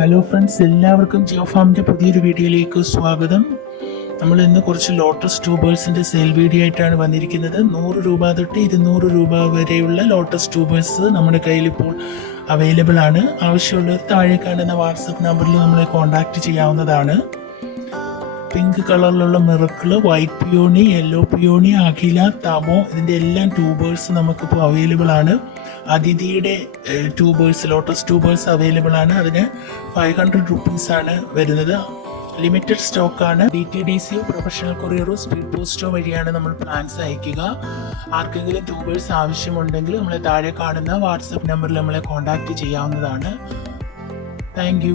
Hello friends, എല്ലാവർക്കും ജിയോ ഫാമിൻ്റെ പുതിയൊരു വീഡിയോയിലേക്ക് സ്വാഗതം. നമ്മൾ ഇന്ന് കുറച്ച് ലോട്ടസ് ട്യൂബേഴ്സിൻ്റെ സെയിൽ വീഡിയോ ആയിട്ടാണ് വന്നിരിക്കുന്നത്. 100 രൂപ തൊട്ട് 200 രൂപ വരെയുള്ള ലോട്ടസ് ട്യൂബേഴ്സ് നമ്മുടെ കയ്യിൽ ഇപ്പോൾ അവൈലബിൾ ആണ്. ആവശ്യമുള്ളവർ താഴെ കാണുന്ന വാട്സപ്പ് നമ്പറിൽ നമ്മളെ കോൺടാക്റ്റ് ചെയ്യാവുന്നതാണ്. പിങ്ക് കളറിലുള്ള miracle, white peony, yellow peony, Akhila, തമോ ഇതിൻ്റെ എല്ലാം ട്യൂബേഴ്സ് നമുക്കിപ്പോൾ അവൈലബിൾ ആണ്. അതിഥിയുടെ ട്യൂബേഴ്സ്, ലോട്ടസ് ട്യൂബേഴ്സ് അവൈലബിൾ ആണ്. അതിന് 500 റുപ്പീസാണ് വരുന്നത്. ലിമിറ്റഡ് സ്റ്റോക്കാണ്. DTDC, പ്രൊഫഷണൽ കൊറിയറോ സ്പീഡ് പോസ്റ്റോ വഴിയാണ് നമ്മൾ പ്ലാൻസ് അയക്കുക. ആർക്കെങ്കിലും ട്യൂബേഴ്സ് ആവശ്യമുണ്ടെങ്കിൽ നമ്മളെ താഴെ കാണുന്ന വാട്സപ്പ് നമ്പറിൽ നമ്മളെ കോൺടാക്റ്റ് ചെയ്യാവുന്നതാണ്. താങ്ക്